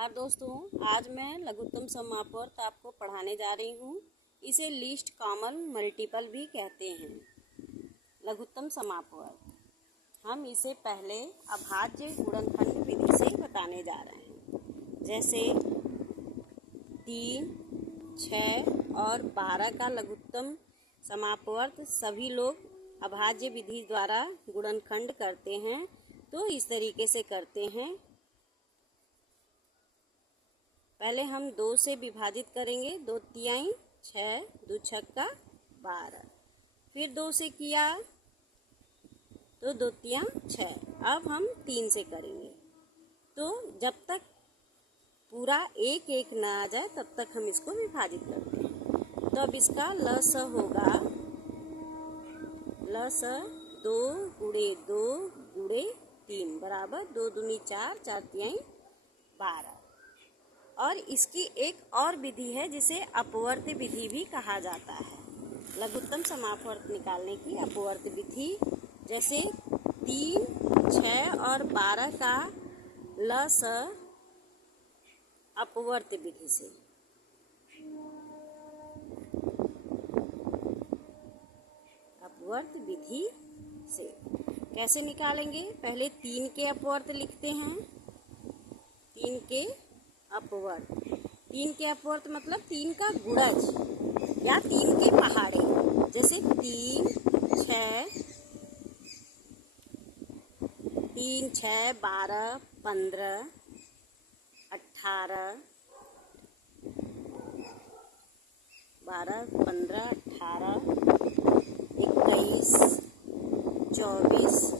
नमस्कार दोस्तों, आज मैं लघुत्तम समापवर्त आपको पढ़ाने जा रही हूँ। इसे लीस्ट कॉमन मल्टीपल भी कहते हैं। लघुत्तम समापवर्त हम इसे पहले अभाज्य गुणनखंड विधि से बताने जा रहे हैं। जैसे 3, 6 और 12 का लघुत्तम समापवर्त सभी लोग अभाज्य विधि द्वारा गुणनखंड करते हैं। तो इस तरीके से करते हैं। पहले हम 2 से विभाजित करेंगे। 2 तिहाई 6, 2 छक्का 12। फिर 2 से किया तो 2 तिहाई 6। अब हम 3 से करेंगे। तो जब तक पूरा 1 1 ना आ जाए तब तक हम इसको विभाजित करते हैं। तो अब इसका लस होगा, लस 2 गुणे 2 गुणे 3 बराबर 2 दूनी 4, 4 तिहाई 12। और इसकी एक और विधि है जिसे अपवर्त विधि भी कहा जाता है। लघुत्तम समापवर्त निकालने की अपवर्त विधि, जैसे 3, 6 और 12 का लस अपवर्त विधि से। अपवर्त विधि से कैसे निकालेंगे? पहले 3 के अपवर्त लिखते हैं। 3 के अपवर्त, 3 के अपवर्त मतलब 3 का गुणज या 3 के पहाड़े। जैसे 3, 6, 12, 15, 18, 21, 24।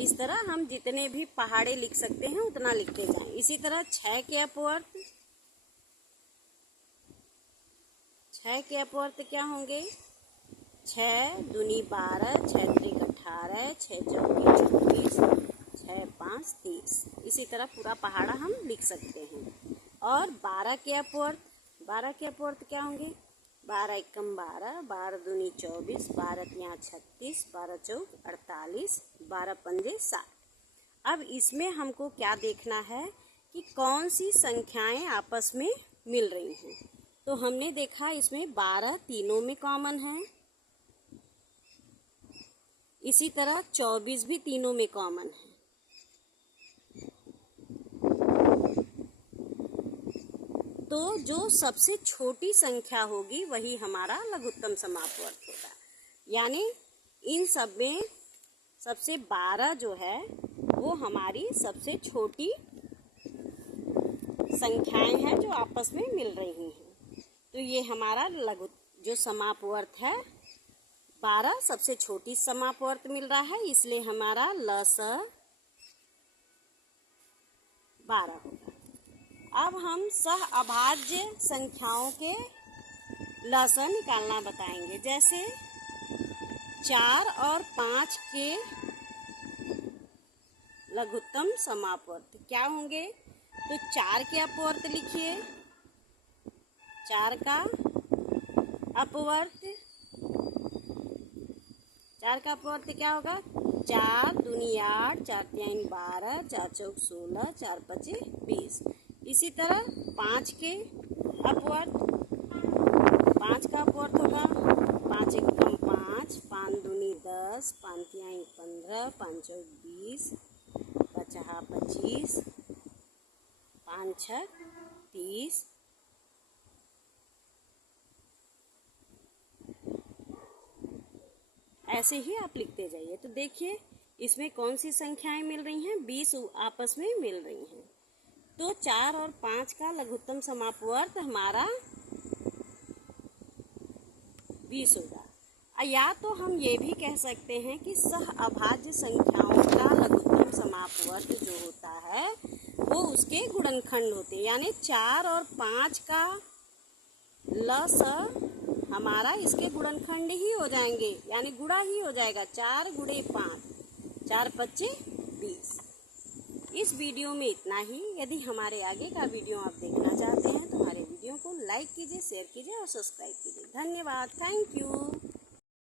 इस तरह हम जितने भी पहाड़े लिख सकते हैं उतना लिखते जाएं। इसी तरह 6 के अपवर्त, 6 के अपवर्त क्या होंगे? 6 दूनी 12, 6 त्रिक 18, 6 चौकी 24, 6 5 30। इसी तरह पूरा पहाड़ा हम लिख सकते हैं। और 12 के अपवर्त, 12 के अपवर्त क्या होंगे? 12 एकम 12, 12 दूनी 24, 12 तिहाई 36, 12 चौक 48, 12 पंजे 60। अब इसमें हमको क्या देखना है कि कौन सी संख्याएं आपस में मिल रही हैं। तो हमने देखा इसमें 12 तीनों में कॉमन है। इसी तरह 24 भी तीनों में कॉमन है। तो जो सबसे छोटी संख्या होगी वही हमारा लघुत्तम समापवर्त होगा। यानी इन सब में सबसे 12 जो है वो हमारी सबसे छोटी संख्याएं हैं जो आपस में मिल रही हैं। तो ये हमारा जो समापवर्त है 12 सबसे छोटी समापवर्त मिल रहा है, इसलिए हमारा लस 12 होगा। अब हम सह अभाज्य संख्याओं के लस निकालना बताएंगे। जैसे 4 और 5 के लघुत्तम समापवर्त क्या होंगे? तो 4 के अपवर्त लिखिए। 4 का अपवर्त, 4 का अपवर्त क्या होगा? 4 दूनी 8, 4 तिहाई 12, 4 चौक 16, 4 पचे 20। इसी तरह 5 के अपवर्त, 5 का अपवर्त होगा 5 एकम 5, 5 दूनी 10, 5 तिहाई 15, 5 चौक 20, 5 25, 5 छक 30। ऐसे ही आप लिखते जाइए। तो देखिए इसमें कौन सी संख्याएं मिल रही हैं? 20 आपस में मिल रही हैं। तो 4 और 5 का लघुत्तम समापवर्त हमारा 20 होगा। या तो हम ये भी कह सकते हैं कि सह अभाज्य संख्याओं का लघुत्तम समापवर्त जो होता है वो उसके गुणनखंड होते हैं। यानी 4 और 5 का लस हमारा इसके गुणनखंड ही हो जाएंगे, यानी गुणा ही हो जाएगा। 4 गुणे 5, 4 पच्चे 20। इस वीडियो में इतना ही। यदि हमारे आगे का वीडियो आप देखना चाहते हैं तो हमारे वीडियो को लाइक कीजिए, शेयर कीजिए और सब्सक्राइब कीजिए। धन्यवाद। Thank you.